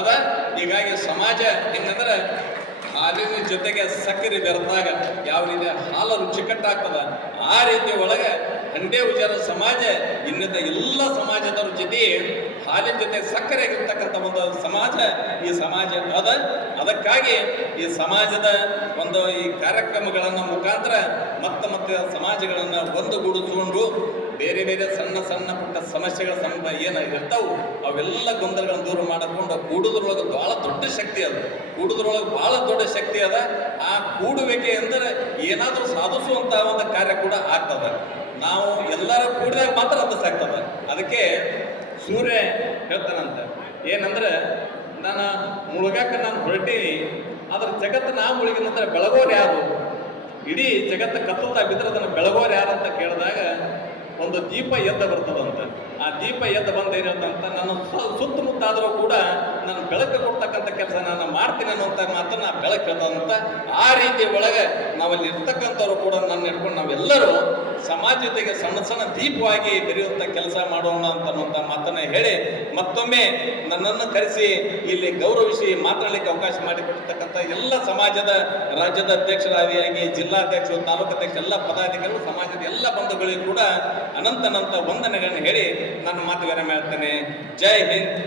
ಅದ. ಹೀಗಾಗಿ ಸಮಾಜ ಹೆಂಗಂದ್ರೆ ಹಾಲಿನ ಜೊತೆಗೆ ಸಕ್ಕರೆ ಬೆರೆತಾಗ ಯಾವ ರೀತಿ ಹಾಲು ರುಚಿಕಟ್ಟಾಗ್ತದ ಆ ರೀತಿ ಒಳಗೆ ಹಂಡೆ ಉಜಾರ ಸಮಾಜ ಇನ್ನಿದ್ದ ಎಲ್ಲ ಸಮಾಜದವ್ರ ಜೊತೆ ಹಾಲಿನ ಜೊತೆ ಸಕ್ಕರೆ ಆಗಿರ್ತಕ್ಕಂಥ ಒಂದು ಸಮಾಜ ಈ ಸಮಾಜ ಅದ. ಅದಕ್ಕಾಗಿ ಈ ಸಮಾಜದ ಒಂದು ಈ ಕಾರ್ಯಕ್ರಮಗಳನ್ನ ಮುಖಾಂತರ ಮತ್ತೆ ಸಮಾಜಗಳನ್ನ ಒಂದುಗೂಡಿಸಿಕೊಂಡು ಬೇರೆ ಬೇರೆ ಸಣ್ಣ ಸಣ್ಣ ಪುಟ್ಟ ಸಮಸ್ಯೆಗಳ ಏನು ಇರ್ತಾವು ಅವೆಲ್ಲ ಗೊಂದಲಗಳನ್ನು ದೂರ ಮಾಡಿಕೊಂಡು ಕೂಡುದ್ರೊಳಗೆ ಬಹಳ ದೊಡ್ಡ ಶಕ್ತಿ ಅದ. ಕೂಡುದ್ರೊಳಗೆ ಬಹಳ ದೊಡ್ಡ ಶಕ್ತಿ ಅದ. ಆ ಕೂಡುವಿಕೆ ಅಂದರೆ ಏನಾದರೂ ಸಾಧಿಸುವಂತಹ ಒಂದು ಕಾರ್ಯ ಕೂಡ ಆಗ್ತದ. ನಾವು ಎಲ್ಲರೂ ಕೂಡಿದಾಗ ಮಾತ್ರ ಅದು ಸಾಕ್ತದ. ಅದಕ್ಕೆ ಸೂರ್ಯ ಹೇಳ್ತಾನಂತ ಏನಂದ್ರೆ ನಾನು ಮುಳುಗಾಕ ನಾನು ಹೊರಟೀನಿ, ಅದ್ರ ಜಗತ್ತು ನಾ ಮುಳುಗಿದ ನಂತರ ಬೆಳಗೋರು ಯಾರು, ಇಡೀ ಜಗತ್ತು ಕತ್ತಲ್ದಾಗ ಬಿದ್ದರೆ ಅದನ್ನು ಬೆಳಗೋರು ಯಾರು ಅಂತ ಕೇಳಿದಾಗ ಒಂದು ದೀಪ ಎದ್ದ ಬರ್ತದಂತ. ಆ ದೀಪ ಎದ್ದು ಬಂದು ಏನಿರ್ತಂತ ನನ್ನ ಸುತ್ತಮುತ್ತ ಆದರೂ ಕೂಡ ನಾನು ಬೆಳಕು ಕೊಡ್ತಕ್ಕಂಥ ಕೆಲಸ ನಾನು ಮಾಡ್ತೀನಿ ಅನ್ನುವಂಥ ಮಾತನ್ನ ಬೆಳಕು ಹೇಳ್ದಂತ. ಆ ರೀತಿ ಒಳಗೆ ನಾವಲ್ಲಿ ಇರ್ತಕ್ಕಂಥವ್ರು ಕೂಡ ನನ್ನ ಹಿಡ್ಕೊಂಡು ನಾವೆಲ್ಲರೂ ಸಮಾಜ ಜೊತೆಗೆ ಸಣ್ಣ ಸಣ್ಣ ದೀಪವಾಗಿ ಬೆರೆಯುವಂಥ ಕೆಲಸ ಮಾಡೋಣ ಅಂತನ್ನುವಂಥ ಮಾತನ್ನ ಹೇಳಿ ಮತ್ತೊಮ್ಮೆ ನನ್ನನ್ನು ಕರೆಸಿ ಇಲ್ಲಿ ಗೌರವಿಸಿ ಮಾತನಾಡಲಿಕ್ಕೆ ಅವಕಾಶ ಮಾಡಿಕೊಟ್ಟಿರ್ತಕ್ಕಂಥ ಎಲ್ಲ ಸಮಾಜದ ರಾಜ್ಯದ ಅಧ್ಯಕ್ಷರಾದಿಯಾಗಿ ಜಿಲ್ಲಾಧ್ಯಕ್ಷರು, ತಾಲೂಕು ಅಧ್ಯಕ್ಷ, ಎಲ್ಲ ಪದಾಧಿಕಾರಿಗಳು, ಸಮಾಜದ ಎಲ್ಲ ಬಂಧುಗಳಿಗೂ ಕೂಡ ಅನಂತ ವಂದನೆಗಳನ್ನು ಹೇಳಿ ನನ್ನ ಮಾತು ವಿರಾಮ ಹೇಳ್ತೇನೆ. ಜೈ ಹಿಂದ್.